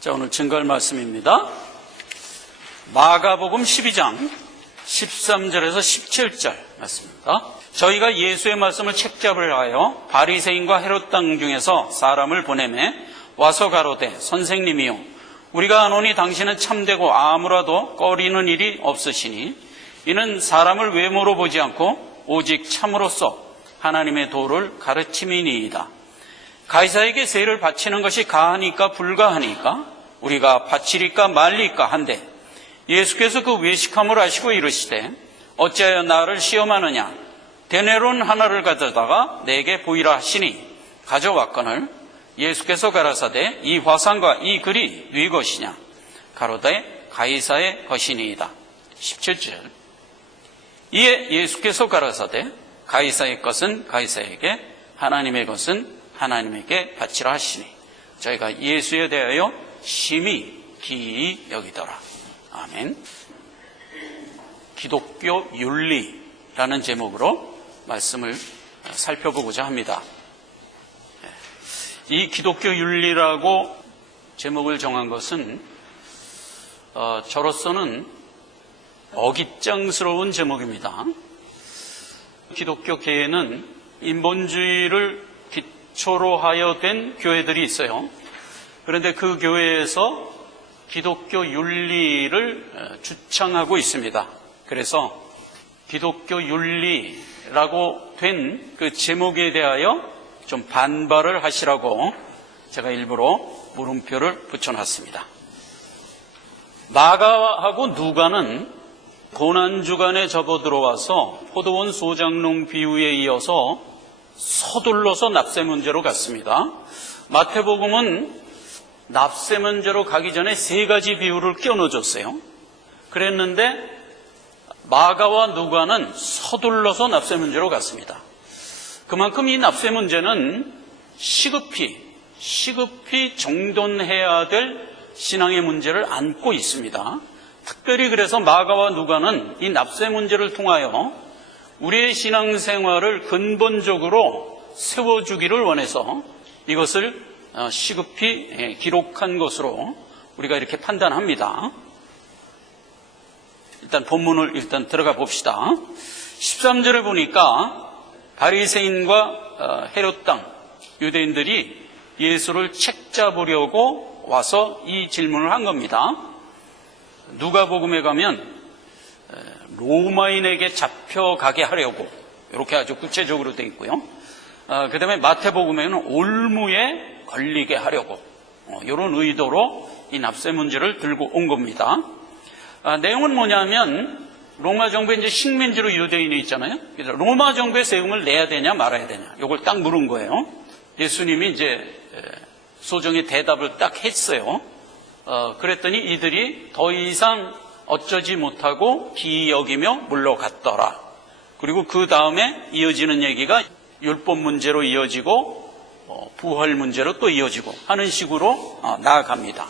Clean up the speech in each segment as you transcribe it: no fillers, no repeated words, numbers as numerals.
자, 오늘 증거할 말씀입니다. 마가복음 12장 13절에서 17절 말씀입니다. 저희가 예수의 말씀을 책잡을 하여 바리새인과 헤롯 땅 중에서 사람을 보내매 와서 가로되 선생님이요 우리가 아노니 당신은 참되고 아무라도 꺼리는 일이 없으시니 이는 사람을 외모로 보지 않고 오직 참으로써 하나님의 도를 가르침이니이다. 가이사에게 세를 바치는 것이 가하니까 불가하니까 우리가 바치리까 말리까 한데 예수께서 그 외식함을 아시고 이르시되 어찌하여 나를 시험하느냐 데나리온 하나를 가져다가 내게 보이라 하시니 가져왔거늘 예수께서 가라사대 이 화상과 이 글이 네 것이냐 가로되 가이사의 것이니이다. 17절 이에 예수께서 가라사대 가이사의 것은 가이사에게 하나님의 것은 하나님에게 바치라 하시니 저희가 예수에 대하여 심히 기이 여기더라. 아멘. 기독교 윤리라는 제목으로 말씀을 살펴보고자 합니다. 이 기독교 윤리라고 제목을 정한 것은 저로서는 어깃장스러운 제목입니다. 기독교계에는 인본주의를 기초로 하여 된 교회들이 있어요. 그런데 그 교회에서 기독교 윤리를 주창하고 있습니다. 그래서 기독교 윤리라고 된 그 제목에 대하여 좀 반발을 하시라고 제가 일부러 물음표를 붙여놨습니다. 마가하고 누가는 고난주간에 접어들어와서 포도원 소작농 비유에 이어서 서둘러서 납세 문제로 갔습니다. 마태복음은 납세 문제로 가기 전에 세 가지 비유를 끼워 넣어줬어요. 그랬는데 마가와 누가는 서둘러서 납세 문제로 갔습니다. 그만큼 이 납세 문제는 시급히 정돈해야 될 신앙의 문제를 안고 있습니다. 특별히 그래서 마가와 누가는 이 납세 문제를 통하여 우리의 신앙생활을 근본적으로 세워주기를 원해서 이것을 시급히 기록한 것으로 우리가 이렇게 판단합니다. 일단 본문을 들어가 봅시다. 13절에 보니까 바리새인과 헤롯 땅 유대인들이 예수를 책잡으려고 와서 이 질문을 한 겁니다. 누가복음에 가면 로마인에게 잡혀가게 하려고 이렇게 아주 구체적으로 되어 있고요. 그 다음에 마태복음에는 올무에 걸리게 하려고 이런 의도로 이 납세 문제를 들고 온 겁니다. 내용은 뭐냐면 로마 정부에 이제 식민지로 유대인이 있잖아요. 그래서 로마 정부에 세금을 내야 되냐 말아야 되냐 이걸 딱 물은 거예요. 예수님이 이제 소정의 대답을 딱 했어요. 그랬더니 이들이 더 이상 어쩌지 못하고 기이 여기며 물러갔더라. 그리고 그 다음에 이어지는 얘기가 율법 문제로 이어지고 부활 문제로 또 이어지고 하는 식으로 나아갑니다.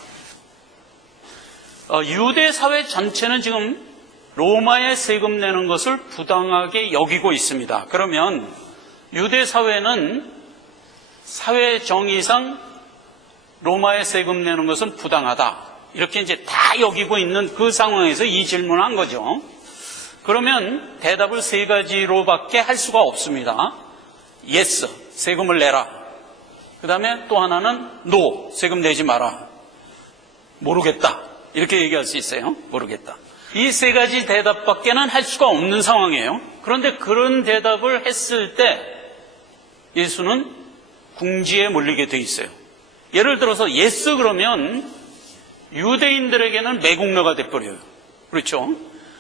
유대 사회 전체는 지금 로마에 세금 내는 것을 부당하게 여기고 있습니다. 그러면 유대 사회는 사회 정의상 로마에 세금 내는 것은 부당하다. 이렇게 이제 다 여기고 있는 그 상황에서 이 질문을 한 거죠. 그러면 대답을 세 가지로밖에 할 수가 없습니다. yes, 세금을 내라. 그 다음에 또 하나는 no, 세금 내지 마라. 모르겠다. 이렇게 얘기할 수 있어요. 모르겠다. 이 세 가지 대답밖에는 할 수가 없는 상황이에요. 그런데 그런 대답을 했을 때 예수는 궁지에 몰리게 돼 있어요. 예를 들어서 yes 그러면 유대인들에게는 매국노가 돼버려요. 그렇죠?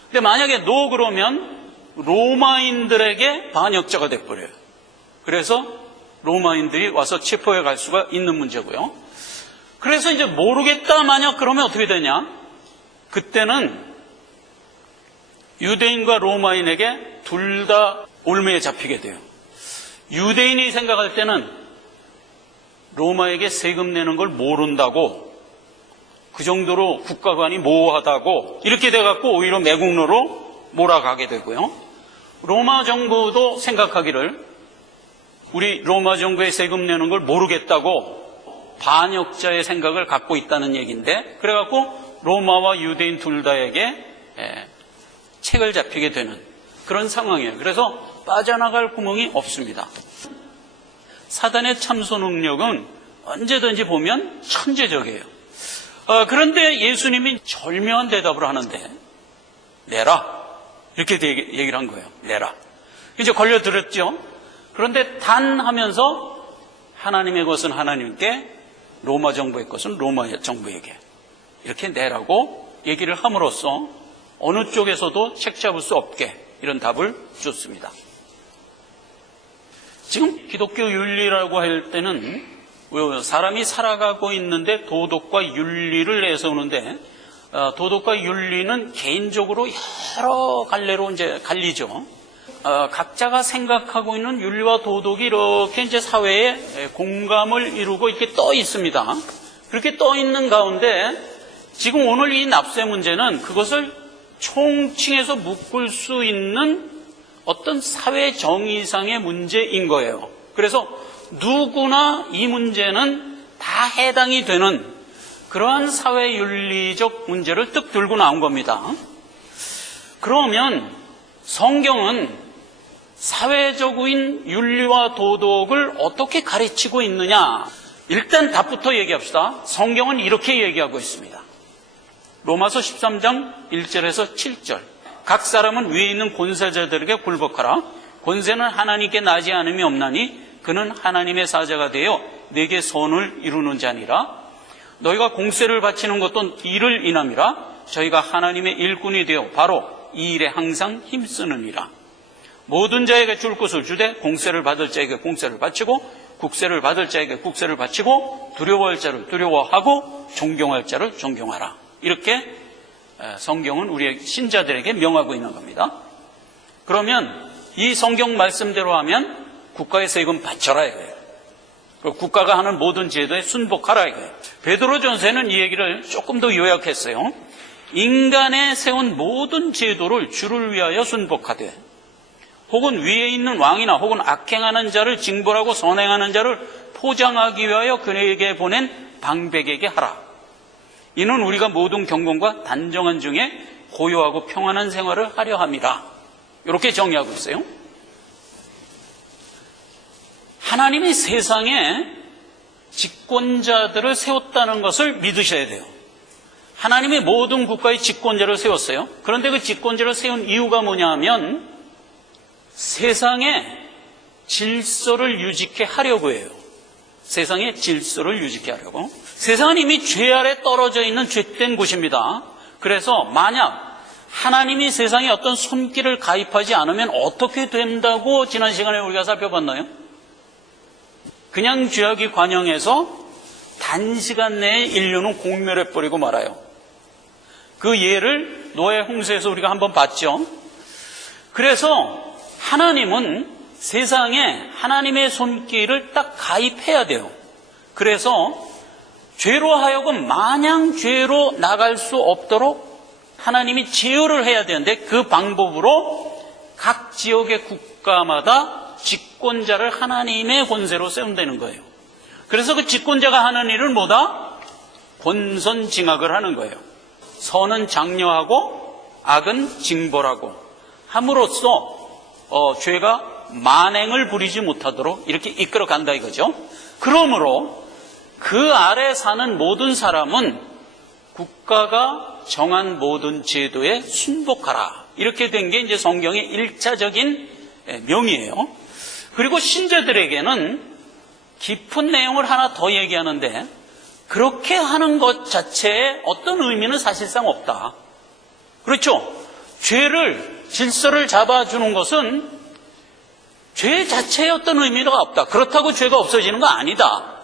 근데 만약에 no 그러면 로마인들에게 반역자가 돼버려요. 그래서 로마인들이 와서 체포해 갈 수가 있는 문제고요. 그래서 이제 모르겠다 만약 그러면 어떻게 되냐? 그때는 유대인과 로마인에게 둘 다 올무에 잡히게 돼요. 유대인이 생각할 때는 로마에게 세금 내는 걸 모른다고 그 정도로 국가관이 모호하다고 이렇게 돼갖고 오히려 매국노로 몰아가게 되고요. 로마 정부도 생각하기를 우리 로마 정부에 세금 내는 걸 모르겠다고 반역자의 생각을 갖고 있다는 얘기인데, 그래갖고 로마와 유대인 둘 다에게 책을 잡히게 되는 그런 상황이에요. 그래서 빠져나갈 구멍이 없습니다. 사단의 참소 능력은 언제든지 보면 천재적이에요. 그런데 예수님이 절묘한 대답을 하는데, 내라, 이렇게 얘기를 한 거예요. 내라. 이제 걸려들었죠. 그런데 단 하면서 하나님의 것은 하나님께, 로마 정부의 것은 로마 정부에게 이렇게 내라고 얘기를 함으로써 어느 쪽에서도 책 잡을 수 없게 이런 답을 줬습니다. 지금 기독교 윤리라고 할 때는 사람이 살아가고 있는데 도덕과 윤리를 내세우는데, 도덕과 윤리는 개인적으로 여러 갈래로 이제 갈리죠. 각자가 생각하고 있는 윤리와 도덕이 이렇게 이제 사회에 공감을 이루고 이렇게 떠 있습니다. 그렇게 떠 있는 가운데 지금 오늘 이 납세 문제는 그것을 총칭해서 묶을 수 있는 어떤 사회 정의상의 문제인 거예요. 그래서 누구나 이 문제는 다 해당이 되는 그러한 사회 윤리적 문제를 뜩 들고 나온 겁니다. 그러면 성경은 사회적인 윤리와 도덕을 어떻게 가르치고 있느냐? 일단 답부터 얘기합시다. 성경은 이렇게 얘기하고 있습니다. 로마서 13장 1절에서 7절. 각 사람은 위에 있는 권세자들에게 굴복하라. 권세는 하나님께 나지 않음이 없나니 그는 하나님의 사자가 되어 내게 선을 이루는 자니라. 너희가 공세를 바치는 것도 이를 인함이라. 저희가 하나님의 일꾼이 되어 바로 이 일에 항상 힘쓰느니라. 모든 자에게 줄 것을 주되 공세를 받을 자에게 공세를 바치고 국세를 받을 자에게 국세를 바치고 두려워할 자를 두려워하고 존경할 자를 존경하라. 이렇게 성경은 우리의 신자들에게 명하고 있는 겁니다. 그러면 이 성경 말씀대로 하면 국가의 세금 바쳐라 이거예요. 국가가 하는 모든 제도에 순복하라 이거예요. 베드로전서에는 이 얘기를 조금 더 요약했어요. 인간에 세운 모든 제도를 주를 위하여 순복하되, 혹은 위에 있는 왕이나 혹은 악행하는 자를 징벌하고 선행하는 자를 포장하기 위하여 그에게 보낸 방백에게 하라. 이는 우리가 모든 경건과 단정한 중에 고요하고 평안한 생활을 하려 함이라. 이렇게 정의하고 있어요. 하나님이 세상에 집권자들을 세웠다는 것을 믿으셔야 돼요. 하나님이 모든 국가의 집권자를 세웠어요. 그런데 그 집권자를 세운 이유가 뭐냐 하면 세상에 질서를 유지케 하려고 해요. 세상에 질서를 유지케 하려고. 세상은 이미 죄 아래 떨어져 있는 죄된 곳입니다. 그래서 만약 하나님이 세상에 어떤 손길을 가입하지 않으면 어떻게 된다고 지난 시간에 우리가 살펴봤나요? 그냥 죄악이 관영해서 단시간 내에 인류는 공멸해버리고 말아요. 그 예를 노아의 홍수에서 우리가 한번 봤죠. 그래서 하나님은 세상에 하나님의 손길을 딱 가입해야 돼요. 그래서 죄로 하여금 마냥 죄로 나갈 수 없도록 하나님이 제어를 해야 되는데, 그 방법으로 각 지역의 국가마다 집권자를 하나님의 권세로 세운다는 거예요. 그래서 그 집권자가 하는 일은 뭐다? 권선징악을 하는 거예요. 선은 장려하고 악은 징벌하고 함으로써 죄가 만행을 부리지 못하도록 이렇게 이끌어 간다 이거죠. 그러므로 그 아래 사는 모든 사람은 국가가 정한 모든 제도에 순복하라. 이렇게 된 게 이제 성경의 1차적인 명이에요. 그리고 신자들에게는 깊은 내용을 하나 더 얘기하는데, 그렇게 하는 것 자체에 어떤 의미는 사실상 없다. 그렇죠? 질서를 잡아주는 것은 죄 자체에 어떤 의미가 없다. 그렇다고 죄가 없어지는 거 아니다.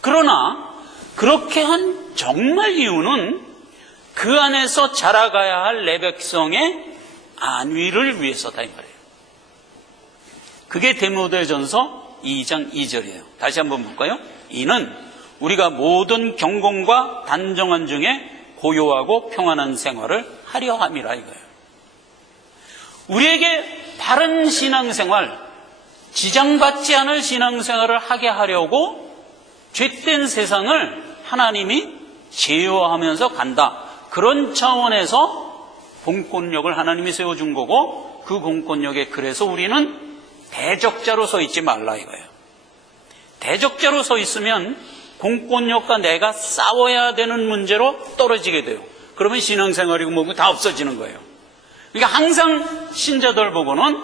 그러나 그렇게 한 정말 이유는 그 안에서 자라가야 할 내 백성의 안위를 위해서다 이 말이에요. 그게 디모데전서 2장 2절이에요. 다시 한번 볼까요? 이는 우리가 모든 경건과 단정한 중에 고요하고 평안한 생활을 하려 함이라 이거예요. 우리에게 바른 신앙생활, 지장받지 않을 신앙생활을 하게 하려고 죄된 세상을 하나님이 제어하면서 간다. 그런 차원에서 공권력을 하나님이 세워준 거고, 그 공권력에 그래서 우리는 대적자로 서 있지 말라 이거예요. 대적자로 서 있으면 공권력과 내가 싸워야 되는 문제로 떨어지게 돼요. 그러면 신앙생활이고 뭐고 다 없어지는 거예요. 그러니까 항상 신자들 보고는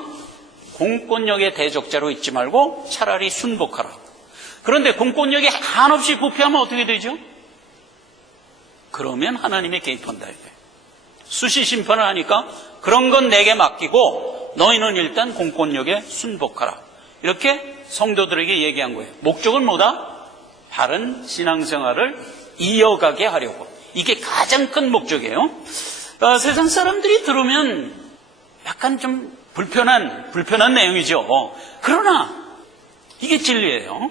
공권력의 대적자로 있지 말고 차라리 순복하라. 그런데 공권력이 한없이 부패하면 어떻게 되죠? 그러면 하나님의 개입한다 이거예요. 수시 심판을 하니까 그런 건 내게 맡기고 너희는 일단 공권력에 순복하라. 이렇게 성도들에게 얘기한 거예요. 목적은 뭐다? 바른 신앙생활을 이어가게 하려고. 이게 가장 큰 목적이에요. 세상 사람들이 들으면 약간 좀 불편한 내용이죠. 그러나 이게 진리예요.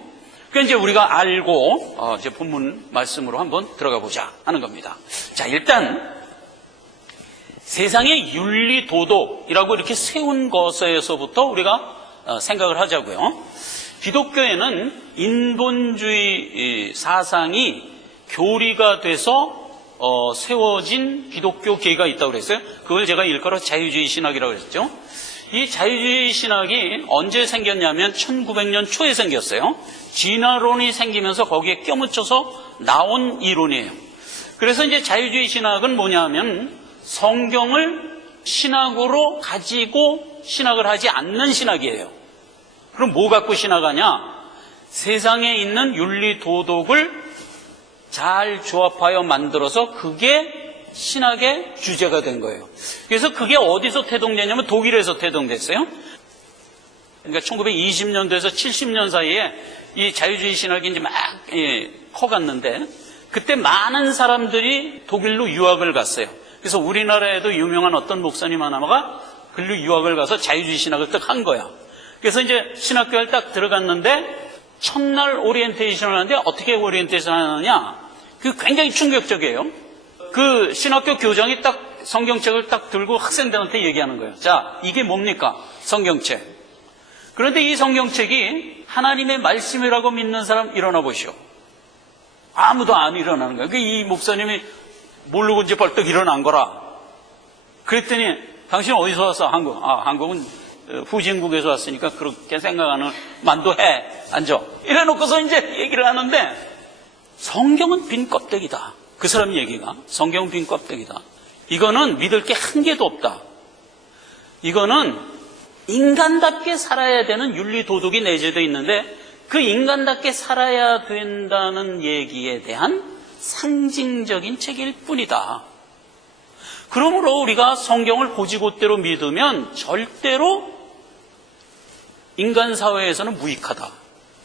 그러니까 이제 우리가 알고 이제 본문 말씀으로 한번 들어가 보자 하는 겁니다. 자, 일단 세상의 윤리 도덕이라고 이렇게 세운 것에서부터 우리가 생각을 하자고요. 기독교에는 인본주의 사상이 교리가 돼서 세워진 기독교 계가 있다고 그랬어요. 그걸 제가 일컬어 자유주의 신학이라고 그랬죠. 이 자유주의 신학이 언제 생겼냐면 1900년 초에 생겼어요. 진화론이 생기면서 거기에 껴묻혀서 나온 이론이에요. 그래서 이제 자유주의 신학은 뭐냐면 성경을 신학으로 가지고 신학을 하지 않는 신학이에요. 그럼 뭐 갖고 신학하냐? 세상에 있는 윤리 도덕을 잘 조합하여 만들어서 그게 신학의 주제가 된 거예요. 그래서 그게 어디서 태동되냐면 독일에서 태동됐어요. 그러니까 1920년도에서 70년 사이에 이 자유주의 신학이 이제 막 커갔는데 그때 많은 사람들이 독일로 유학을 갔어요. 그래서 우리나라에도 유명한 어떤 목사님 하나가 글로 유학을 가서 자유주의 신학을 딱 한 거야. 그래서 이제 신학교를 딱 들어갔는데 첫날 오리엔테이션을 하는데 어떻게 오리엔테이션 하느냐? 그 굉장히 충격적이에요. 그 신학교 교장이 딱 성경책을 딱 들고 학생들한테 얘기하는 거예요. 자, 이게 뭡니까? 성경책. 그런데 이 성경책이 하나님의 말씀이라고 믿는 사람 일어나 보시오. 아무도 안 일어나는 거예요. 이 목사님이 모르고 이제 벌떡 일어난 거라. 그랬더니 당신 어디서 왔어? 한국. 한국은 후진국에서 왔으니까 그렇게 생각하는 만도해. 앉아. 이래놓고서 이제 얘기를 하는데 성경은 빈 껍데기다. 그 사람 얘기가 성경은 빈 껍데기다. 이거는 믿을 게 한 개도 없다. 이거는 인간답게 살아야 되는 윤리 도덕이 내재되어 있는데 그 인간답게 살아야 된다는 얘기에 대한 상징적인 책일 뿐이다. 그러므로 우리가 성경을 고지곳대로 믿으면 절대로 인간 사회에서는 무익하다.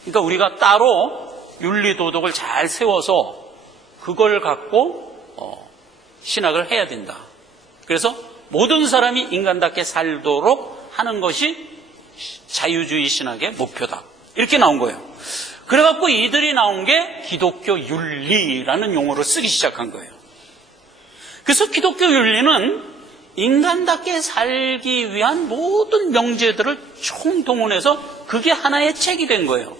그러니까 우리가 따로 윤리 도덕을 잘 세워서 그걸 갖고 신학을 해야 된다. 그래서 모든 사람이 인간답게 살도록 하는 것이 자유주의 신학의 목표다. 이렇게 나온 거예요. 그래갖고 이들이 나온 게 기독교 윤리라는 용어를 쓰기 시작한 거예요. 그래서 기독교 윤리는 인간답게 살기 위한 모든 명제들을 총동원해서 그게 하나의 책이 된 거예요.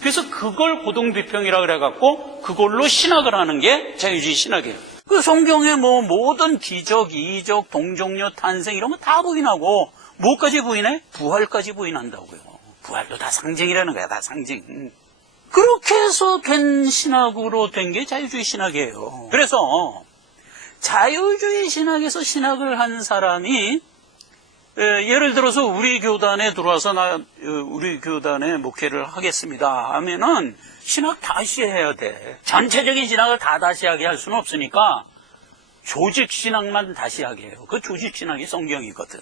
그래서 그걸 고등비평이라고 그래갖고 그걸로 신학을 하는 게 자유주의 신학이에요. 그 성경에 뭐 모든 기적, 이적, 동정녀, 탄생 이런 거 다 부인하고 뭐까지 부인해? 부활까지 부인한다고요. 부활도 다 상징이라는 거야. 다 상징. 그렇게 해서 된 신학으로 된 게 자유주의 신학이에요. 그래서 자유주의 신학에서 신학을 한 사람이 예를 들어서 우리 교단에 들어와서 우리 교단에 목회를 하겠습니다 하면은 신학 다시 해야 돼. 전체적인 신학을 다 다시 하게 할 수는 없으니까 조직 신학만 다시 하게 해요. 그 조직 신학이 성경이거든.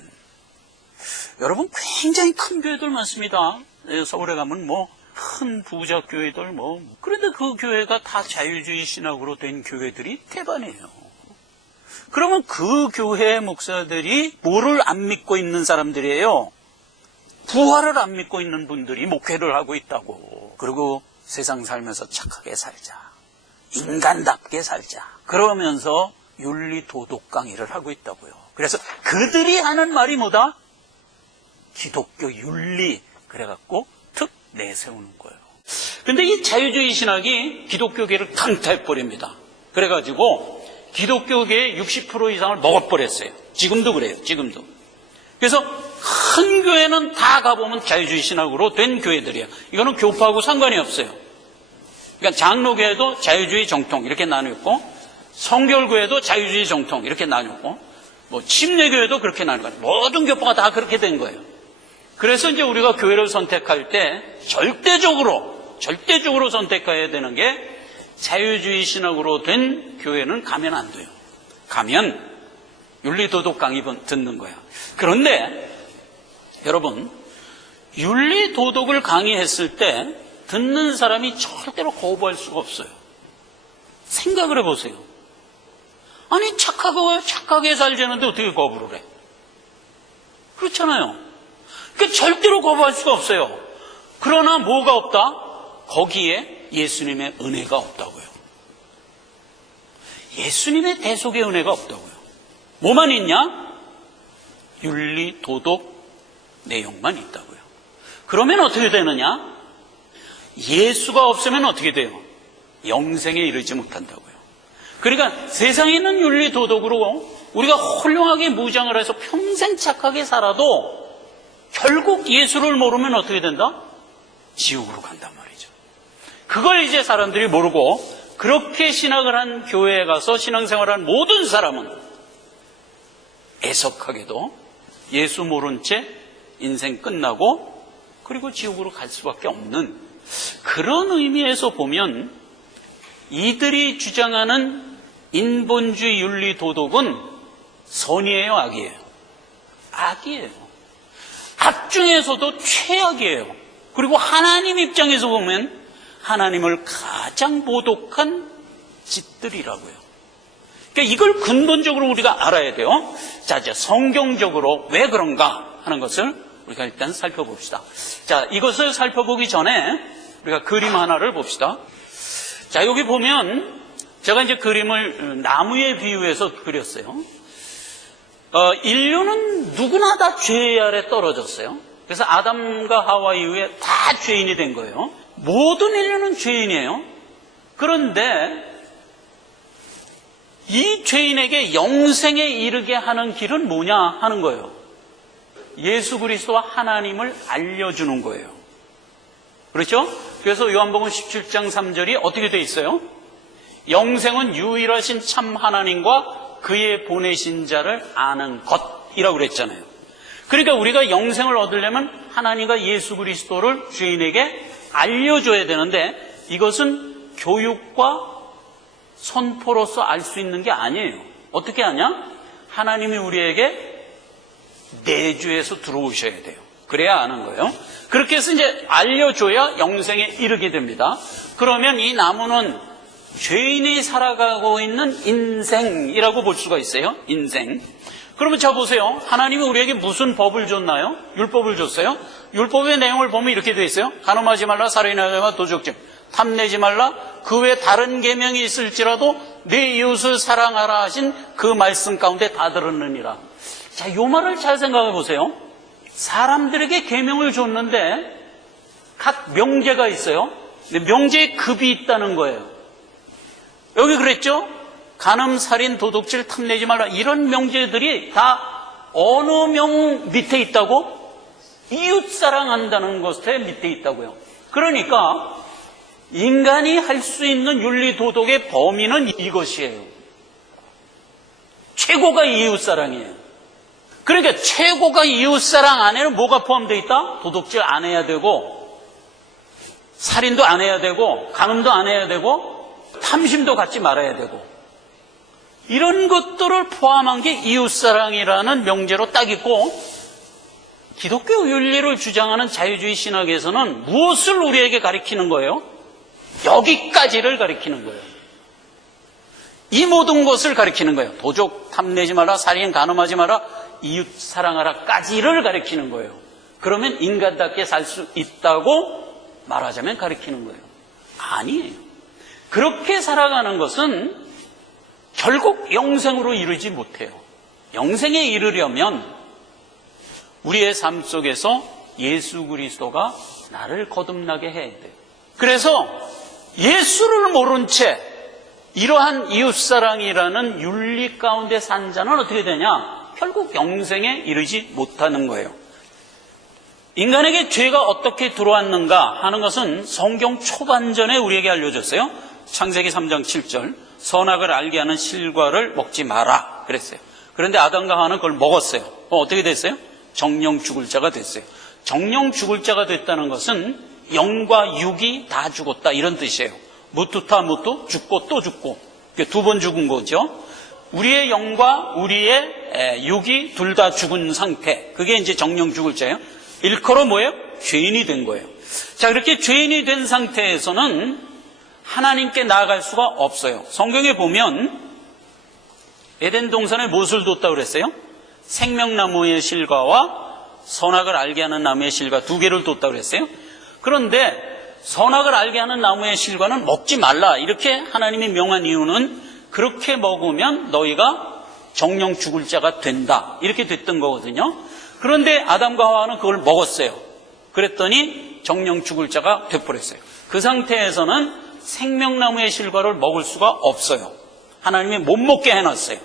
여러분 굉장히 큰 교회들 많습니다. 서울에 가면 뭐 큰 부자 교회들 그런데 그 교회가 다 자유주의 신학으로 된 교회들이 대반이에요. 그러면 그 교회 목사들이 뭐를 안 믿고 있는 사람들이에요? 부활을 안 믿고 있는 분들이 목회를 하고 있다고. 그리고 세상 살면서 착하게 살자. 인간답게 살자. 그러면서 윤리 도덕 강의를 하고 있다고요. 그래서 그들이 하는 말이 뭐다? 기독교 윤리. 그래갖고 툭 내세우는 거예요. 근데 이 자유주의 신학이 기독교계를 강타해버립니다. 그래가지고 기독교계의 60% 이상을 먹어버렸어요. 지금도 그래요. 지금도. 그래서 큰 교회는 다 가보면 자유주의 신학으로 된 교회들이에요. 이거는 교파하고 상관이 없어요. 그러니까 장로교회도 자유주의 정통 이렇게 나뉘었고, 성결교회도 자유주의 정통 이렇게 나뉘었고, 뭐 침례교회도 그렇게 나뉘었고, 모든 교파가 다 그렇게 된 거예요. 그래서 이제 우리가 교회를 선택할 때 절대적으로 선택해야 되는 게 자유주의 신학으로 된 교회는 가면 안 돼요. 가면 윤리도덕 강의 듣는 거야. 그런데 여러분, 윤리도덕을 강의했을 때 듣는 사람이 절대로 거부할 수가 없어요. 생각을 해보세요. 아니 착하게 살자는데 어떻게 거부를 해? 그렇잖아요. 그러니까 절대로 거부할 수가 없어요. 그러나 뭐가 없다? 거기에 예수님의 은혜가 없다고요. 예수님의 대속의 은혜가 없다고요. 뭐만 있냐? 윤리, 도덕, 내용만 있다고요. 그러면 어떻게 되느냐? 예수가 없으면 어떻게 돼요? 영생에 이르지 못한다고요. 그러니까 세상에 있는 윤리, 도덕으로 우리가 훌륭하게 무장을 해서 평생 착하게 살아도 결국 예수를 모르면 어떻게 된다? 지옥으로 간단 말이죠. 그걸 이제 사람들이 모르고 그렇게 신학을 한 교회에 가서 신앙생활한 모든 사람은 애석하게도 예수 모른 채 인생 끝나고 그리고 지옥으로 갈 수밖에 없는, 그런 의미에서 보면 이들이 주장하는 인본주의 윤리 도덕은 선이에요, 악이에요? 악이에요. 악 중에서도 최악이에요. 그리고 하나님 입장에서 보면 하나님을 가장 모독한 짓들이라고요. 그러니까 이걸 근본적으로 우리가 알아야 돼요. 자, 이제 성경적으로 왜 그런가 하는 것을 우리가 일단 살펴봅시다. 자, 이것을 살펴보기 전에 우리가 그림 하나를 봅시다. 자, 여기 보면 제가 이제 그림을 나무에 비유해서 그렸어요. 인류는 누구나 다 죄 아래 떨어졌어요. 그래서 아담과 하와 이후에 다 죄인이 된 거예요. 모든 인류는 죄인이에요. 그런데 이 죄인에게 영생에 이르게 하는 길은 뭐냐 하는 거예요. 예수 그리스도와 하나님을 알려주는 거예요. 그렇죠? 그래서 요한복음 17장 3절이 어떻게 돼 있어요? 영생은 유일하신 참 하나님과 그의 보내신 자를 아는 것이라고 그랬잖아요. 그러니까 우리가 영생을 얻으려면 하나님과 예수 그리스도를 죄인에게 알려줘야 되는데, 이것은 교육과 선포로서 알 수 있는 게 아니에요. 어떻게 하냐? 하나님이 우리에게 내주해서 들어오셔야 돼요. 그래야 아는 거예요. 그렇게 해서 이제 알려줘야 영생에 이르게 됩니다. 그러면 이 나무는 죄인이 살아가고 있는 인생이라고 볼 수가 있어요. 인생. 그러면 자 보세요. 하나님이 우리에게 무슨 법을 줬나요? 율법을 줬어요. 율법의 내용을 보면 이렇게 되어 있어요. 간음하지 말라, 살인하지 말라, 도적질, 탐내지 말라, 그 외 다른 계명이 있을지라도 내 이웃을 사랑하라 하신 그 말씀 가운데 다 들었느니라. 자, 요 말을 잘 생각해 보세요. 사람들에게 계명을 줬는데 각 명제가 있어요. 근데 명제에 급이 있다는 거예요. 여기 그랬죠? 간음, 살인, 도둑질, 탐내지 말라, 이런 명제들이 다 어느 명 밑에 있다고? 이웃 사랑한다는 것에 밑에 있다고요. 그러니까 인간이 할 수 있는 윤리 도덕의 범위는 이것이에요. 최고가 이웃 사랑이에요. 그러니까 최고가 이웃 사랑 안에는 뭐가 포함되어 있다? 도둑질 안 해야 되고, 살인도 안 해야 되고, 간음도 안 해야 되고, 탐심도 갖지 말아야 되고, 이런 것들을 포함한 게 이웃사랑이라는 명제로 딱 있고, 기독교 윤리를 주장하는 자유주의 신학에서는 무엇을 우리에게 가리키는 거예요? 여기까지를 가리키는 거예요. 이 모든 것을 가리키는 거예요. 도적, 탐내지 마라, 살인, 간음하지 마라, 이웃 사랑하라까지를 가리키는 거예요. 그러면 인간답게 살 수 있다고 말하자면 가리키는 거예요. 아니에요. 그렇게 살아가는 것은 결국 영생으로 이르지 못해요. 영생에 이르려면 우리의 삶 속에서 예수 그리스도가 나를 거듭나게 해야 돼요. 그래서 예수를 모른 채 이러한 이웃사랑이라는 윤리 가운데 산 자는 어떻게 되냐? 결국 영생에 이르지 못하는 거예요. 인간에게 죄가 어떻게 들어왔는가 하는 것은 성경 초반전에 우리에게 알려줬어요. 창세기 3장 7절, 선악을 알게 하는 실과를 먹지 마라 그랬어요. 그런데 아담과 하와는 그걸 먹었어요. 어떻게 됐어요? 정령 죽을 자가 됐어요. 정령 죽을 자가 됐다는 것은 영과 육이 다 죽었다 이런 뜻이에요. 무투타 무투, 죽고 또 죽고, 두 번 죽은 거죠. 우리의 영과 우리의 육이 둘 다 죽은 상태, 그게 이제 정령 죽을 자예요. 일컬어 뭐예요? 죄인이 된 거예요. 자, 그렇게 죄인이 된 상태에서는 하나님께 나아갈 수가 없어요. 성경에 보면 에덴 동산에 무엇을 뒀다고 그랬어요? 생명나무의 실과와 선악을 알게 하는 나무의 실과 두 개를 뒀다고 그랬어요. 그런데 선악을 알게 하는 나무의 실과는 먹지 말라 이렇게 하나님이 명한 이유는 그렇게 먹으면 너희가 정령 죽을 자가 된다 이렇게 됐던 거거든요. 그런데 아담과 하와는 그걸 먹었어요. 그랬더니 정령 죽을 자가 돼버렸어요. 그 상태에서는 생명나무의 실과를 먹을 수가 없어요. 하나님이 못 먹게 해놨어요.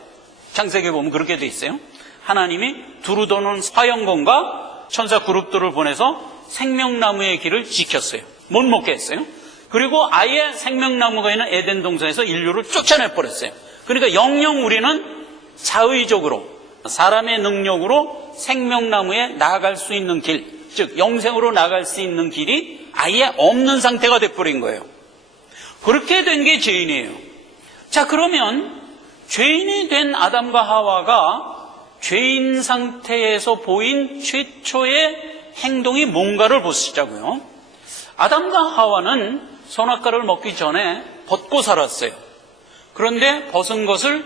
창세기에 보면 그렇게 돼 있어요. 하나님이 두루 도는 화영검과 천사 그룹들을 보내서 생명나무의 길을 지켰어요. 못 먹게 했어요. 그리고 아예 생명나무가 있는 에덴 동산에서 인류를 쫓아내버렸어요. 그러니까 영영 우리는 자의적으로 사람의 능력으로 생명나무에 나아갈 수 있는 길, 즉 영생으로 나아갈 수 있는 길이 아예 없는 상태가 돼버린 거예요. 그렇게 된 게 죄인이에요. 자, 그러면 죄인이 된 아담과 하와가 죄인 상태에서 보인 최초의 행동이 뭔가를 보시자고요. 아담과 하와는 선악과를 먹기 전에 벗고 살았어요. 그런데 벗은 것을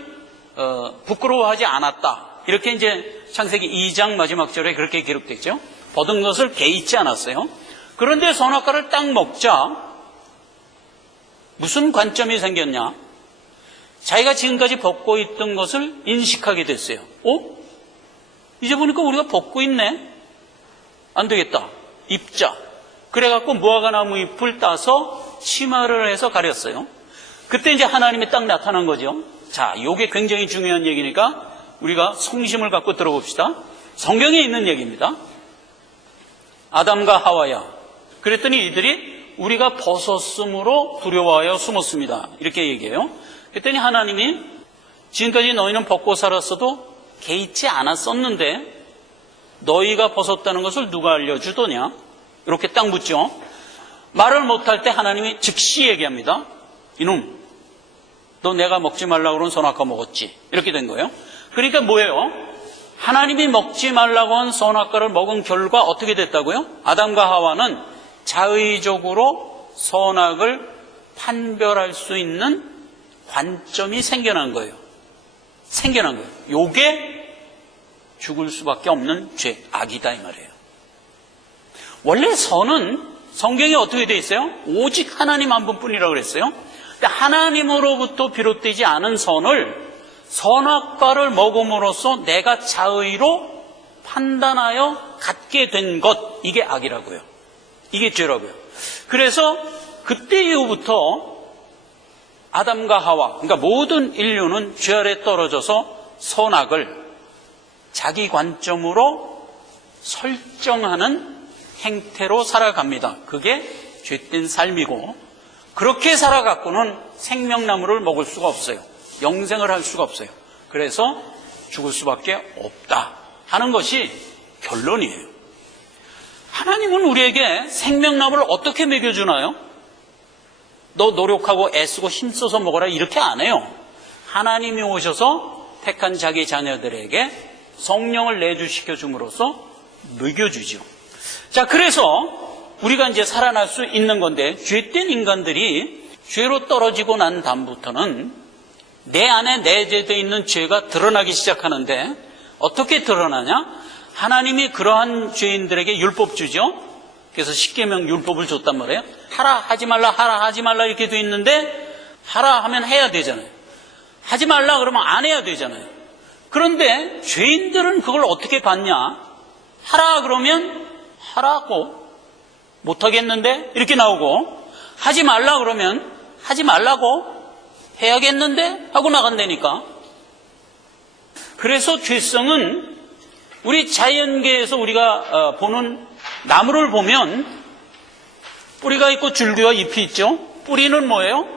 부끄러워하지 않았다. 이렇게 이제 창세기 2장 마지막 절에 그렇게 기록됐죠. 벗은 것을 개의치 않았어요. 그런데 선악과를 딱 먹자 무슨 관점이 생겼냐? 자기가 지금까지 벗고 있던 것을 인식하게 됐어요. 이제 보니까 우리가 벗고 있네? 안 되겠다. 입자. 그래갖고 무화과나무 잎을 따서 치마를 해서 가렸어요. 그때 이제 하나님이 딱 나타난 거죠. 자, 이게 굉장히 중요한 얘기니까 우리가 성심을 갖고 들어봅시다. 성경에 있는 얘기입니다. 아담과 하와야. 그랬더니 이들이 우리가 벗었으므로 두려워하여 숨었습니다. 이렇게 얘기해요. 그랬더니 하나님이 지금까지 너희는 벗고 살았어도 개의치 않았었는데 너희가 벗었다는 것을 누가 알려주더냐? 이렇게 딱 묻죠. 말을 못할 때 하나님이 즉시 얘기합니다. 이놈, 너 내가 먹지 말라고 그런 선악과 먹었지. 이렇게 된 거예요. 그러니까 뭐예요? 하나님이 먹지 말라고 한 선악과를 먹은 결과 어떻게 됐다고요? 아담과 하와는 자의적으로 선악을 판별할 수 있는 관점이 생겨난 거예요. 생겨난 거예요. 요게 죽을 수밖에 없는 죄, 악이다 이 말이에요. 원래 선은 성경에 어떻게 돼 있어요? 오직 하나님 한 분뿐이라고 그랬어요. 근데 하나님으로부터 비롯되지 않은 선을 선악과를 먹음으로써 내가 자의로 판단하여 갖게 된 것, 이게 악이라고요. 이게 죄라고요. 그래서 그때 이후부터 아담과 하와, 그러니까 모든 인류는 죄 아래 떨어져서 선악을 자기 관점으로 설정하는 행태로 살아갑니다. 그게 죄된 삶이고, 그렇게 살아갖고는 생명나무를 먹을 수가 없어요. 영생을 할 수가 없어요. 그래서 죽을 수밖에 없다 하는 것이 결론이에요. 하나님은 우리에게 생명나무를 어떻게 먹여주나요? 너 노력하고 애쓰고 힘써서 먹어라 이렇게 안 해요. 하나님이 오셔서 택한 자기 자녀들에게 성령을 내주시켜 줌으로써 먹여주죠. 자, 그래서 우리가 이제 살아날 수 있는 건데, 죄된 인간들이 죄로 떨어지고 난 다음부터는 내 안에 내재되어 있는 죄가 드러나기 시작하는데, 어떻게 드러나냐? 하나님이 그러한 죄인들에게 율법 주죠. 그래서 십계명 율법을 줬단 말이에요. 하라 하지 말라, 하라 하지 말라 이렇게 돼 있는데, 하라 하면 해야 되잖아요. 하지 말라 그러면 안 해야 되잖아요. 그런데 죄인들은 그걸 어떻게 받냐? 하라 그러면 하라고, 못하겠는데 이렇게 나오고, 하지 말라 그러면 하지 말라고 해야겠는데 하고 나간다니까. 그래서 죄성은 우리 자연계에서 우리가 보는 나무를 보면 뿌리가 있고 줄기와 잎이 있죠. 뿌리는 뭐예요?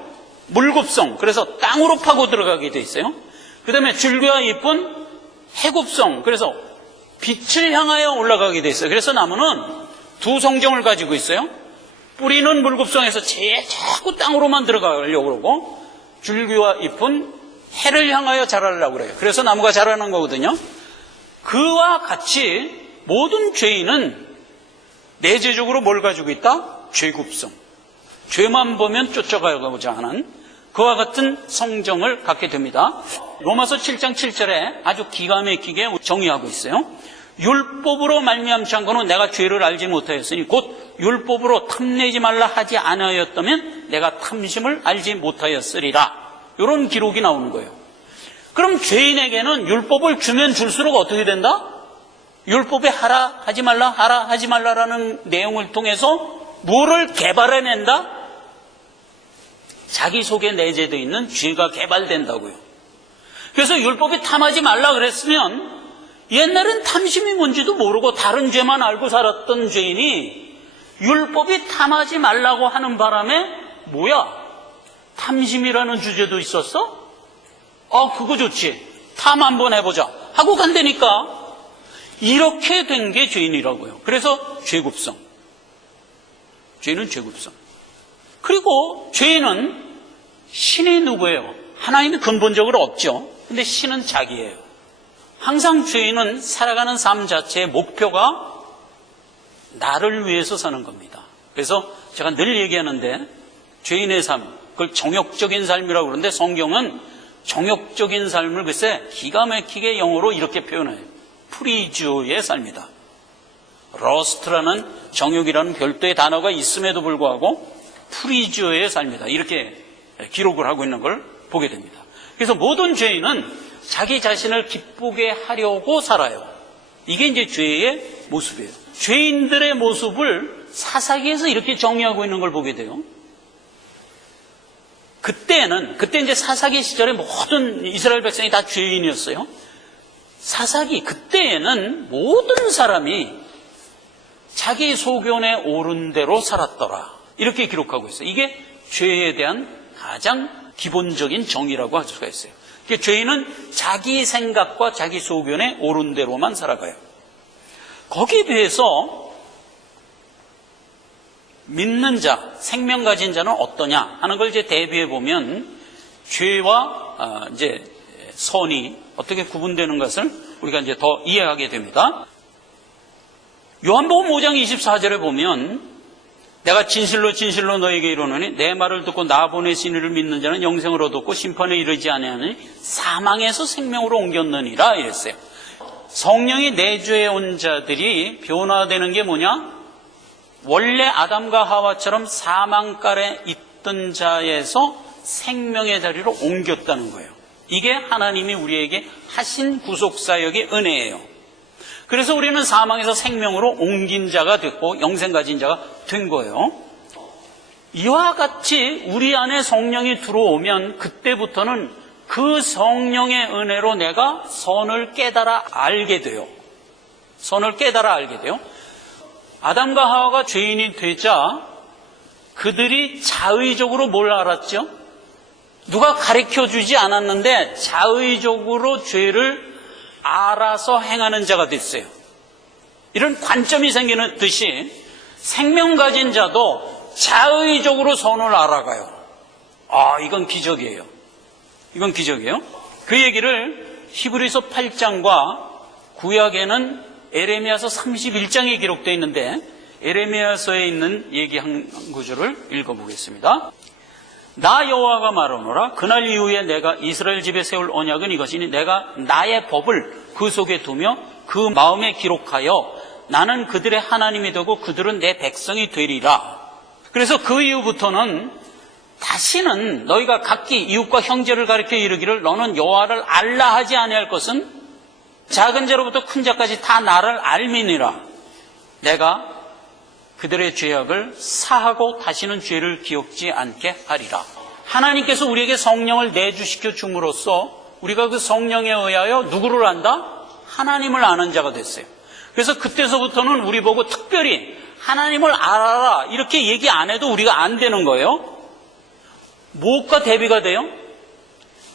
물급성. 그래서 땅으로 파고 들어가게 돼 있어요. 그 다음에 줄기와 잎은 해굽성. 그래서 빛을 향하여 올라가게 돼 있어요. 그래서 나무는 두 성정을 가지고 있어요. 뿌리는 물급성에서 자꾸 땅으로만 들어가려고 그러고, 줄기와 잎은 해를 향하여 자라려고 그래요. 그래서 나무가 자라는 거거든요. 그와 같이 모든 죄인은 내재적으로 뭘 가지고 있다? 죄굽성. 죄만 보면 쫓아가고자 하는 그와 같은 성정을 갖게 됩니다. 로마서 7장 7절에 아주 기가 막히게 정의하고 있어요. 율법으로 말미암지 않고는 내가 죄를 알지 못하였으니 곧 율법으로 탐내지 말라 하지 않았다면 내가 탐심을 알지 못하였으리라. 이런 기록이 나오는 거예요. 그럼 죄인에게는 율법을 주면 줄수록 어떻게 된다? 율법에 하라 하지 말라 하라 하지 말라라는 내용을 통해서 뭐를 개발해낸다? 자기 속에 내재되어 있는 죄가 개발된다고요. 그래서 율법에 탐하지 말라 그랬으면 옛날엔 탐심이 뭔지도 모르고 다른 죄만 알고 살았던 죄인이 율법이 탐하지 말라고 하는 바람에 뭐야? 탐심이라는 주제도 있었어? 그거 좋지. 탐 한번 해보자 하고 간다니까. 이렇게 된 게 죄인이라고요. 그래서 죄굽성. 죄는 죄굽성. 그리고 죄인은 신이 누구예요? 하나님이 근본적으로 없죠. 근데 신은 자기예요. 항상 죄인은 살아가는 삶 자체의 목표가 나를 위해서 사는 겁니다. 그래서 제가 늘 얘기하는데 죄인의 삶, 그걸 정욕적인 삶이라고 그러는데 성경은 정욕적인 삶을 글쎄 기가 막히게 영어로 이렇게 표현해요. 프리주어의 삶이다. 러스트라는 정욕이라는 별도의 단어가 있음에도 불구하고 프리주어의 삶이다. 이렇게 기록을 하고 있는 걸 보게 됩니다. 그래서 모든 죄인은 자기 자신을 기쁘게 하려고 살아요. 이게 이제 죄의 모습이에요. 죄인들의 모습을 사사기에서 이렇게 정의하고 있는 걸 보게 돼요. 그때 이제 사사기 시절에 모든 이스라엘 백성이 다 죄인이었어요. 사사기 그때에는 모든 사람이 자기 소견에 옳은 대로 살았더라. 이렇게 기록하고 있어요. 이게 죄에 대한 가장 기본적인 정의라고 할 수가 있어요. 죄인은 자기 생각과 자기 소견에 옳은 대로만 살아가요. 거기에 비해서 믿는 자, 생명 가진 자는 어떠냐 하는 걸 이제 대비해 보면 죄와 이제 선이 어떻게 구분되는 것을 우리가 이제 더 이해하게 됩니다. 요한복음 5장 24절에 보면 내가 진실로 진실로 너에게 이르노니 내 말을 듣고 나 보내신 이를 믿는 자는 영생을 얻었고 심판에 이르지 아니하니 사망에서 생명으로 옮겼느니라 이랬어요. 성령이 내주해 온 자들이 변화되는 게 뭐냐? 원래 아담과 하와처럼 사망가에 있던 자에서 생명의 자리로 옮겼다는 거예요. 이게 하나님이 우리에게 하신 구속사역의 은혜예요. 그래서 우리는 사망에서 생명으로 옮긴 자가 됐고 영생 가진 자가 된 거예요. 이와 같이 우리 안에 성령이 들어오면 그때부터는 그 성령의 은혜로 내가 선을 깨달아 알게 돼요. 선을 깨달아 알게 돼요. 아담과 하와가 죄인이 되자 그들이 자의적으로 뭘 알았죠? 누가 가르쳐주지 않았는데 자의적으로 죄를 알아서 행하는 자가 됐어요. 이런 관점이 생기는 듯이 생명 가진 자도 자의적으로 선을 알아가요. 이건 기적이에요. 이건 기적이에요. 그 얘기를 히브리서 8장과 구약에는 에레미야서 31장에 기록되어 있는데 에레미야서에 있는 얘기 한 구절을 읽어보겠습니다. 나 여호와가 말하노라 그날 이후에 내가 이스라엘 집에 세울 언약은 이것이니 내가 나의 법을 그 속에 두며 그 마음에 기록하여 나는 그들의 하나님이 되고 그들은 내 백성이 되리라. 그래서 그 이후부터는 다시는 너희가 각기 이웃과 형제를 가리켜 이르기를 너는 여호와를 알라 하지 아니할 것은 작은 자로부터 큰 자까지 다 나를 알미니라. 내가 그들의 죄악을 사하고 다시는 죄를 기억지 않게 하리라. 하나님께서 우리에게 성령을 내주시켜 줌으로써 우리가 그 성령에 의하여 누구를 안다? 하나님을 아는 자가 됐어요. 그래서 그때서부터는 우리 보고 특별히 하나님을 알아라 이렇게 얘기 안 해도 우리가 안 되는 거예요. 무엇과 대비가 돼요?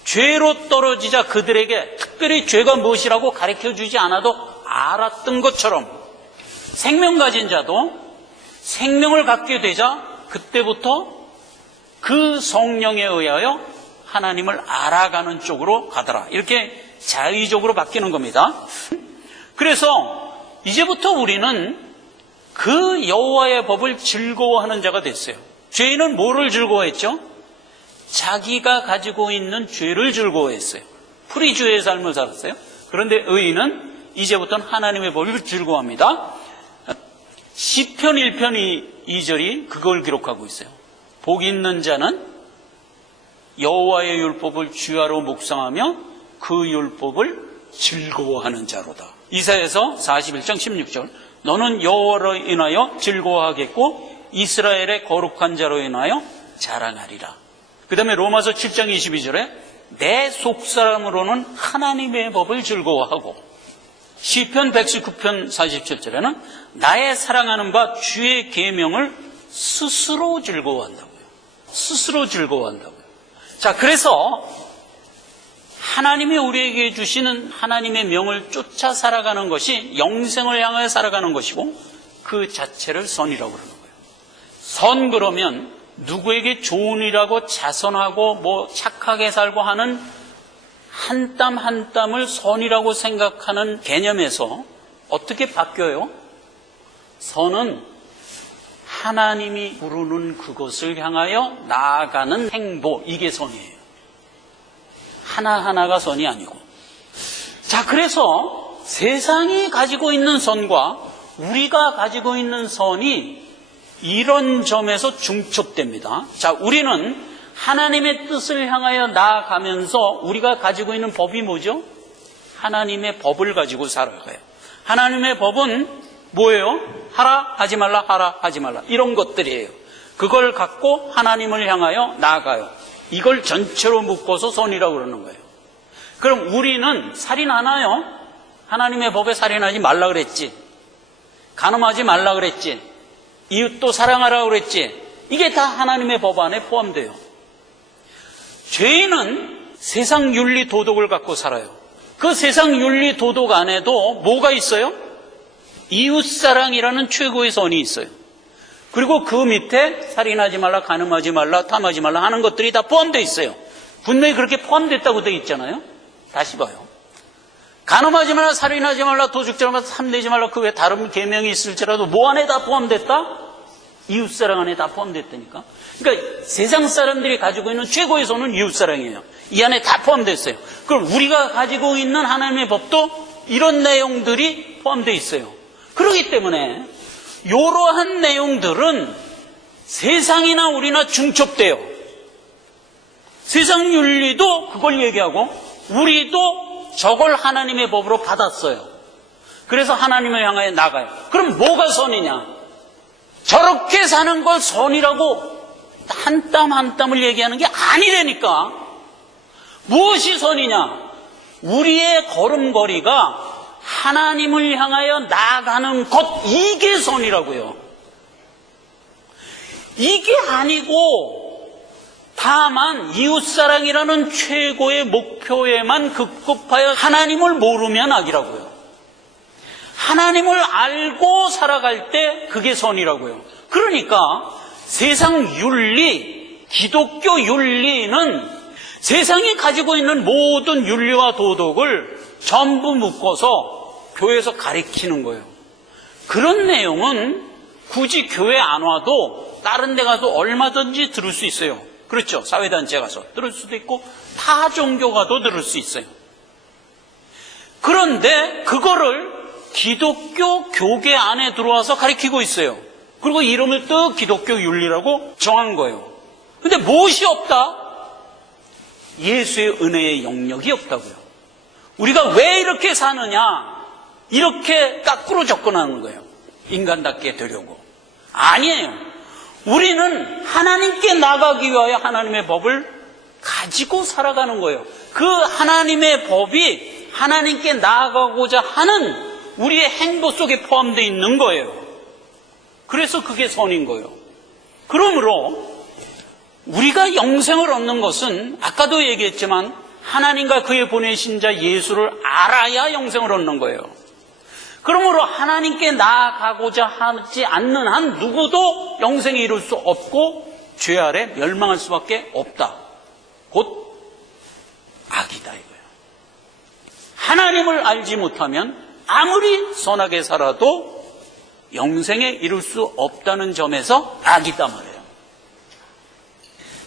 죄로 떨어지자 그들에게 특별히 죄가 무엇이라고 가르쳐주지 않아도 알았던 것처럼 생명 가진 자도 생명을 갖게 되자 그때부터 그 성령에 의하여 하나님을 알아가는 쪽으로 가더라. 이렇게 자의적으로 바뀌는 겁니다. 그래서 이제부터 우리는 그 여호와의 법을 즐거워하는 자가 됐어요. 죄인은 뭐를 즐거워했죠? 자기가 가지고 있는 죄를 즐거워했어요. 프리주의 삶을 살았어요. 그런데 의인은 이제부터는 하나님의 법을 즐거워합니다. 시편 1편 2절이 그걸 기록하고 있어요. 복 있는 자는 여호와의 율법을 주야로 묵상하며 그 율법을 즐거워하는 자로다. 이사야서 41장 16절 너는 여호와로 인하여 즐거워하겠고 이스라엘의 거룩한 자로 인하여 자랑하리라. 그 다음에 로마서 7장 22절에 내 속사람으로는 하나님의 법을 즐거워하고 시편 119편 47절에는 나의 사랑하는 바 주의 계명을 스스로 즐거워한다고요. 스스로 즐거워한다고요. 자, 그래서 하나님이 우리에게 주시는 하나님의 명을 쫓아 살아가는 것이 영생을 향하여 살아가는 것이고 그 자체를 선이라고 그러는 거예요. 선 그러면 누구에게 좋은 일하고 자선하고 뭐 착하게 살고 하는 한 땀 한 땀을 선이라고 생각하는 개념에서 어떻게 바뀌어요? 선은 하나님이 부르는 그것을 향하여 나아가는 행보, 이게 선이에요. 하나하나가 선이 아니고. 자, 그래서 세상이 가지고 있는 선과 우리가 가지고 있는 선이 이런 점에서 중첩됩니다. 자, 우리는 하나님의 뜻을 향하여 나아가면서 우리가 가지고 있는 법이 뭐죠? 하나님의 법을 가지고 살아가요. 하나님의 법은 뭐예요? 하라, 하지 말라, 하라, 하지 말라. 이런 것들이에요. 그걸 갖고 하나님을 향하여 나아가요. 이걸 전체로 묶어서 선이라고 그러는 거예요. 그럼 우리는 살인하나요? 하나님의 법에 살인하지 말라 그랬지. 간음하지 말라 그랬지. 이웃도 사랑하라 그랬지. 이게 다 하나님의 법 안에 포함돼요. 죄인은 세상 윤리 도덕을 갖고 살아요. 그 세상 윤리 도덕 안에도 뭐가 있어요? 이웃사랑이라는 최고의 선이 있어요. 그리고 그 밑에 살인하지 말라, 간음하지 말라, 탐하지 말라 하는 것들이 다 포함되어 있어요. 분명히 그렇게 포함됐다고 되어 있잖아요. 다시 봐요. 간음하지 말라, 살인하지 말라, 도둑질 말라, 탐내지 말라, 그 외에 다른 계명이 있을지라도 뭐 안에 다 포함됐다? 이웃사랑 안에 다 포함됐다니까. 그러니까 세상 사람들이 가지고 있는 최고의 선은 이웃사랑이에요. 이 안에 다 포함됐어요. 그럼 우리가 가지고 있는 하나님의 법도 이런 내용들이 포함되어 있어요. 그렇기 때문에 이러한 내용들은 세상이나 우리나 중첩돼요. 세상 윤리도 그걸 얘기하고 우리도 저걸 하나님의 법으로 받았어요. 그래서 하나님을 향하여 나가요. 그럼 뭐가 선이냐? 저렇게 사는 걸 선이라고 한 땀 한 땀을 얘기하는 게 아니라니까. 무엇이 선이냐? 우리의 걸음걸이가 하나님을 향하여 나아가는 것, 이게 선이라고요. 이게 아니고 다만 이웃사랑이라는 최고의 목표에만 급급하여 하나님을 모르면 악이라고요. 하나님을 알고 살아갈 때 그게 선이라고요. 그러니까 세상 윤리, 기독교 윤리는 세상이 가지고 있는 모든 윤리와 도덕을 전부 묶어서 교회에서 가르치는 거예요. 그런 내용은 굳이 교회 안 와도 다른 데 가서 얼마든지 들을 수 있어요. 그렇죠? 사회단체 가서 들을 수도 있고 타 종교 가도 들을 수 있어요. 그런데 그거를 기독교 교계 안에 들어와서 가르치고 있어요. 그리고 이름을 또 기독교 윤리라고 정한 거예요. 근데 무엇이 없다? 예수의 은혜의 영역이 없다고요. 우리가 왜 이렇게 사느냐? 이렇게 거꾸로 접근하는 거예요. 인간답게 되려고. 아니에요. 우리는 하나님께 나가기 위하여 하나님의 법을 가지고 살아가는 거예요. 그 하나님의 법이 하나님께 나아가고자 하는 우리의 행보 속에 포함되어 있는 거예요. 그래서 그게 선인 거예요. 그러므로 우리가 영생을 얻는 것은 아까도 얘기했지만 하나님과 그의 보내신 자 예수를 알아야 영생을 얻는 거예요. 그러므로 하나님께 나아가고자 하지 않는 한 누구도 영생에 이룰 수 없고 죄 아래 멸망할 수밖에 없다. 곧 악이다 이거예요. 하나님을 알지 못하면 아무리 선하게 살아도 영생에 이룰 수 없다는 점에서 악이다 말이에요.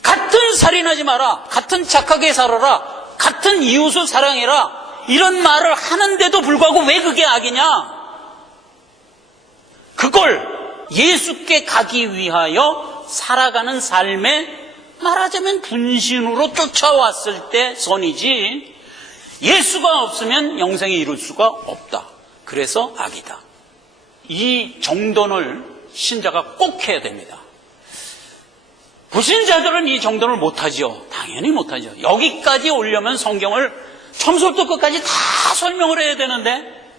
같은 살인하지 마라, 같은 착하게 살아라, 같은 이웃을 사랑해라, 이런 말을 하는데도 불구하고 왜 그게 악이냐? 그걸 예수께 가기 위하여 살아가는 삶에 말하자면 분신으로 쫓아왔을 때 선이지, 예수가 없으면 영생에 이룰 수가 없다. 그래서 악이다. 이 정돈을 신자가 꼭 해야 됩니다. 불신자들은 이 정돈을 못하죠. 당연히 못하죠. 여기까지 오려면 성경을 처음부터 끝까지 다 설명을 해야 되는데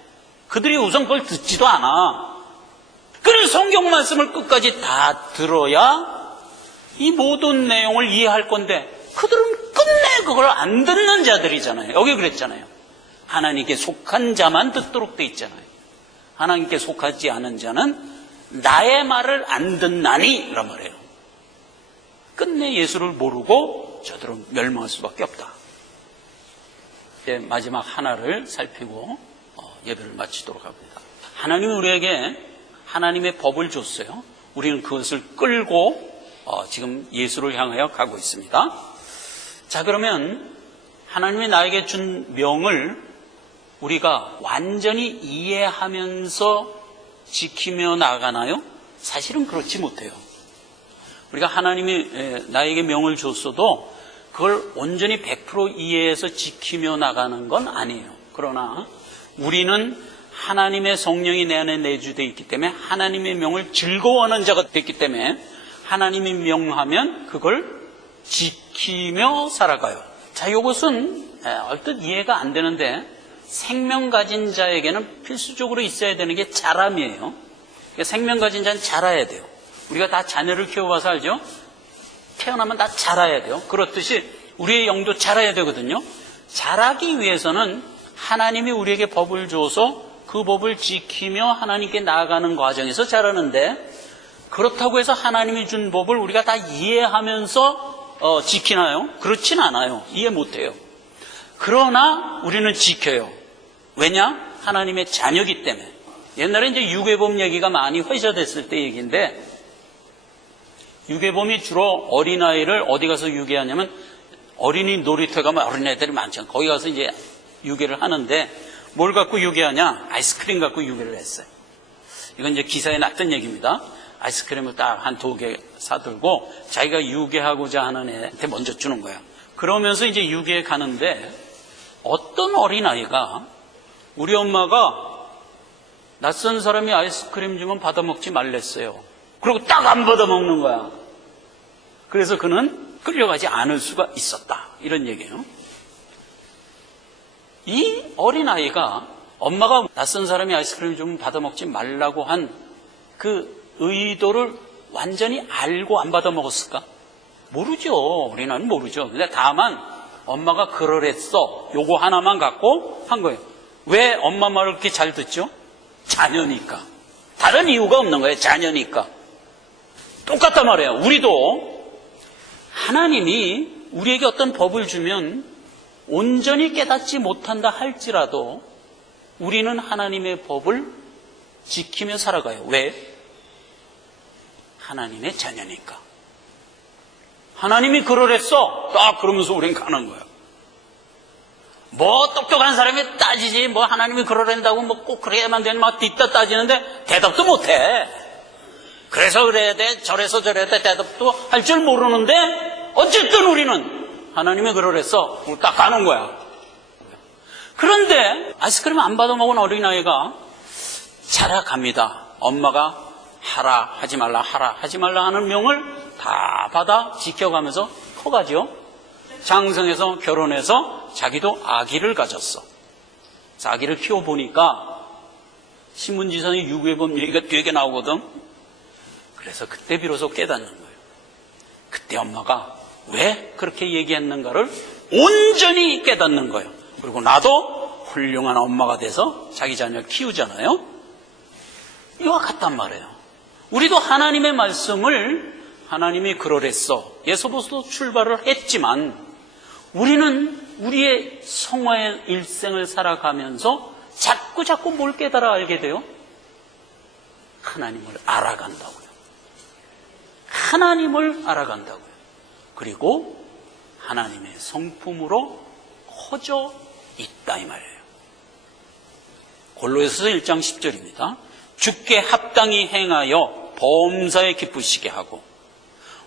그들이 우선 그걸 듣지도 않아. 그래서 성경 말씀을 끝까지 다 들어야 이 모든 내용을 이해할 건데 그들은 끝내 그걸 안 듣는 자들이잖아요. 여기 그랬잖아요. 하나님께 속한 자만 듣도록 돼 있잖아요. 하나님께 속하지 않은 자는 나의 말을 안 듣나니 이란 말이에요. 끝내 예수를 모르고 저들은 멸망할 수밖에 없다. 이제 마지막 하나를 살피고 예배를 마치도록 합니다. 하나님이 우리에게 하나님의 법을 줬어요. 우리는 그것을 끌고 지금 예수를 향하여 가고 있습니다. 자, 그러면 하나님이 나에게 준 명을 우리가 완전히 이해하면서 지키며 나가나요? 사실은 그렇지 못해요. 우리가 하나님이 나에게 명을 줬어도 그걸 온전히 100% 이해해서 지키며 나가는 건 아니에요. 그러나 우리는 하나님의 성령이 내 안에 내주되어 있기 때문에 하나님의 명을 즐거워하는 자가 됐기 때문에 하나님이 명하면 그걸 지키며 살아가요. 자, 이것은 얼뜻 이해가 안 되는데 생명 가진 자에게는 필수적으로 있어야 되는 게 자람이에요. 그러니까 생명 가진 자는 자라야 돼요. 우리가 다 자녀를 키워봐서 알죠? 태어나면 다 자라야 돼요. 그렇듯이 우리의 영도 자라야 되거든요. 자라기 위해서는 하나님이 우리에게 법을 줘서 그 법을 지키며 하나님께 나아가는 과정에서 자라는데, 그렇다고 해서 하나님이 준 법을 우리가 다 이해하면서 지키나요? 그렇진 않아요. 이해 못해요. 그러나 우리는 지켜요. 왜냐? 하나님의 자녀이기 때문에. 옛날에 이제 유괴범 얘기가 많이 회자됐을 때 얘기인데, 유괴범이 주로 어린아이를 어디 가서 유괴하냐면 어린이 놀이터에 가면 어린애들이 많잖아요. 거기 가서 이제 유괴를 하는데 뭘 갖고 유괴하냐? 아이스크림 갖고 유괴를 했어요. 이건 이제 기사에 났던 얘기입니다. 아이스크림을 딱 한 2개 사들고 자기가 유괴하고자 하는 애한테 먼저 주는 거야. 그러면서 이제 유괴에 가는데 어떤 어린아이가 우리 엄마가 낯선 사람이 아이스크림 주면 받아먹지 말랬어요. 그리고 딱 안 받아먹는 거야. 그래서 그는 끌려가지 않을 수가 있었다. 이런 얘기예요. 이 어린아이가 엄마가 낯선 사람이 아이스크림 좀 받아먹지 말라고 한 그 의도를 완전히 알고 안 받아먹었을까? 모르죠. 어린아이는 모르죠. 근데 다만 엄마가 그러랬어. 요거 하나만 갖고 한 거예요. 왜 엄마 말을 그렇게 잘 듣죠? 자녀니까. 다른 이유가 없는 거예요. 자녀니까. 똑같단 말이에요. 우리도 하나님이 우리에게 어떤 법을 주면 온전히 깨닫지 못한다 할지라도 우리는 하나님의 법을 지키며 살아가요. 왜? 하나님의 자녀니까. 하나님이 그러랬어. 딱 그러면서 우린 가는 거예요. 뭐 똑똑한 사람이 따지지. 뭐 하나님이 그러랜다고 뭐 꼭 그래야만 되는 막 뒤따 따지는데 대답도 못해. 그래서 그래야 돼, 저래서 저래야 돼, 대답도 할 줄 모르는데 어쨌든 우리는 하나님이 그러랬어. 딱 가는 거야. 그런데 아이스크림 안 받아먹은 어린아이가 자라갑니다. 엄마가 하라 하지 말라 하라 하지 말라 하는 명을 다 받아 지켜가면서 커가죠. 장성해서 결혼해서 자기도 아기를 가졌어. 그래서 아기를 키워보니까 신문지상의 유괴범 얘기가 되게 나오거든. 그래서 그때 비로소 깨닫는 거예요. 그때 엄마가 왜 그렇게 얘기했는가를 온전히 깨닫는 거예요. 그리고 나도 훌륭한 엄마가 돼서 자기 자녀를 키우잖아요. 이와 같단 말이에요. 우리도 하나님의 말씀을 하나님이 그러랬어 에서부터 출발을 했지만 우리는 우리의 성화의 일생을 살아가면서 자꾸 뭘 깨달아 알게 돼요? 하나님을 알아간다고요. 하나님을 알아간다고요. 그리고 하나님의 성품으로 커져 있다 이 말이에요. 골로새서 1장 10절입니다. 주께 합당히 행하여 범사에 기쁘시게 하고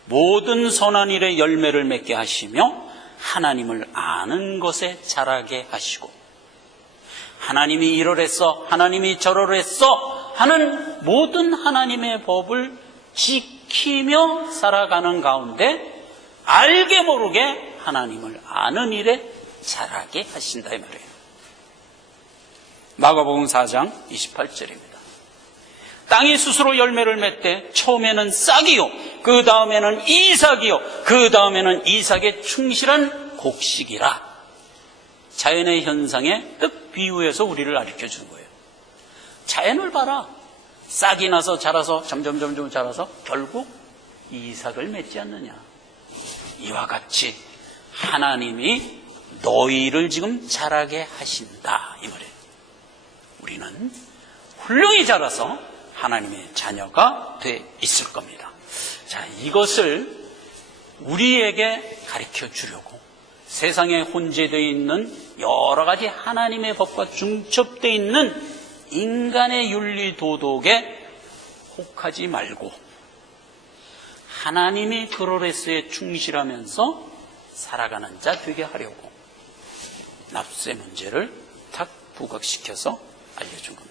모든 선한 일에 열매를 맺게 하시며 하나님을 아는 것에 자라게 하시고 하나님이 이러랬어 하나님이 저러랬어 하는 모든 하나님의 법을 지키며 살아가는 가운데 알게 모르게 하나님을 아는 일에 자라게 하신다 이 말이에요. 마가복음 4장 28절입니다. 땅이 스스로 열매를 맺되 처음에는 싹이요 그 다음에는 이삭이요 그 다음에는 이삭의 충실한 곡식이라. 자연의 현상에 뜻 비유해서 우리를 가르쳐주는 거예요. 자연을 봐라. 싹이 나서 자라서 점점 자라서 결국 이삭을 맺지 않느냐. 이와 같이 하나님이 너희를 지금 자라게 하신다 이 말이에요. 우리는 훌륭히 자라서 하나님의 자녀가 돼 있을 겁니다. 자, 이것을 우리에게 가르쳐 주려고 세상에 혼재되어 있는 여러 가지 하나님의 법과 중첩되어 있는 인간의 윤리 도덕에 혹하지 말고 하나님이 그러레스에 충실하면서 살아가는 자 되게 하려고 납세 문제를 탁 부각시켜서 알려준 겁니다.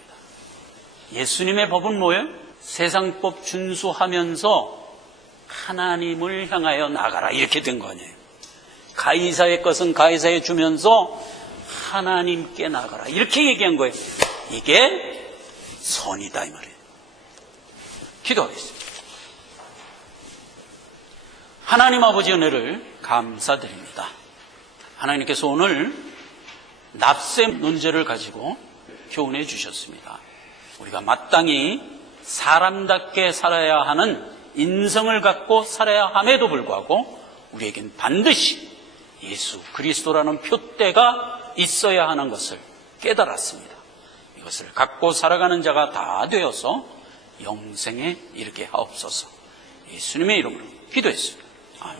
예수님의 법은 뭐예요? 세상법 준수하면서 하나님을 향하여 나가라 이렇게 된 거 아니에요. 가이사의 것은 가이사에 주면서 하나님께 나가라 이렇게 얘기한 거예요. 이게 선이다 이 말이에요. 기도하겠습니다. 하나님 아버지 은혜를 감사드립니다. 하나님께서 오늘 납세 문제를 가지고 교훈해 주셨습니다. 우리가 마땅히 사람답게 살아야 하는 인성을 갖고 살아야 함에도 불구하고 우리에겐 반드시 예수 그리스도라는 표대가 있어야 하는 것을 깨달았습니다. 이것을 갖고 살아가는 자가 다 되어서 영생에 이르게 하옵소서. 예수님의 이름으로 기도했습니다. 아멘.